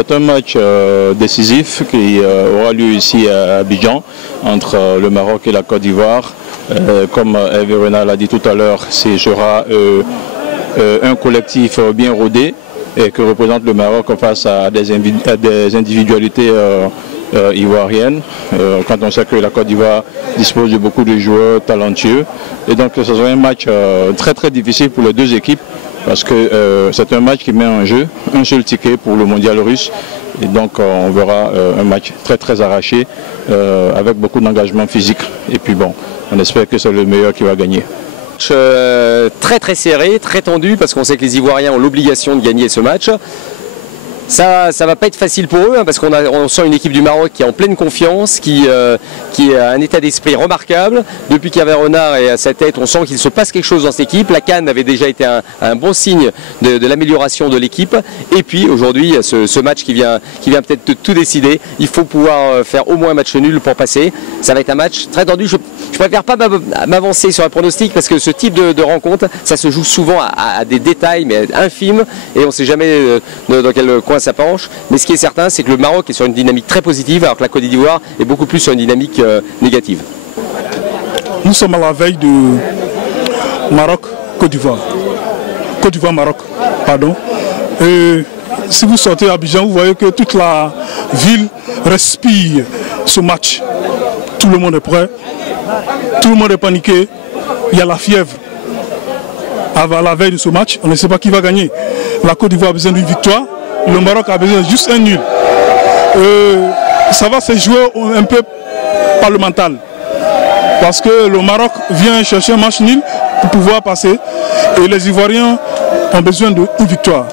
C'est un match décisif qui aura lieu ici à Abidjan entre le Maroc et la Côte d'Ivoire. Comme Hervé Renard l'a dit tout à l'heure, ce sera un collectif bien rodé et que représente le Maroc face à des individualités ivoiriennes. Quand on sait que la Côte d'Ivoire dispose de beaucoup de joueurs talentueux. Et donc ce sera un match très difficile pour les deux équipes. Parce que c'est un match qui met en jeu un seul ticket pour le mondial russe. Et donc on verra un match très arraché avec beaucoup d'engagement physique. Et puis bon, on espère que c'est le meilleur qui va gagner. Très serré, très tendu, parce qu'on sait que les Ivoiriens ont l'obligation de gagner ce match. Ça va pas être facile pour eux, hein, parce qu'on sent une équipe du Maroc qui est en pleine confiance, qui a un état d'esprit remarquable. Depuis qu'Hervé Renard est à sa tête, on sent qu'il se passe quelque chose dans cette équipe. La CAN avait déjà été un bon signe de l'amélioration de l'équipe. Et puis aujourd'hui, ce match qui vient peut-être de tout décider. Il faut pouvoir faire au moins un match nul pour passer. Ça va être un match très tendu. Je préfère pas m'avancer sur un pronostic, parce que ce type de rencontre, ça se joue souvent à des détails mais infimes, et on ne sait jamais dans quel coin ça penche. Mais ce qui est certain, c'est que le Maroc est sur une dynamique très positive, alors que la Côte d'Ivoire est beaucoup plus sur une dynamique négative. Nous sommes à la veille de Maroc-Côte d'Ivoire. Côte d'Ivoire-Maroc, pardon. Et si vous sortez à Abidjan, vous voyez que toute la ville respire ce match. Tout le monde est prêt, tout le monde est paniqué, il y a la fièvre. À la veille de ce match, on ne sait pas qui va gagner. La Côte d'Ivoire a besoin d'une victoire, le Maroc a besoin de juste un nul. Ça va se jouer un peu par le mental. Parce que le Maroc vient chercher un match nul pour pouvoir passer. Et les Ivoiriens ont besoin d'une victoire.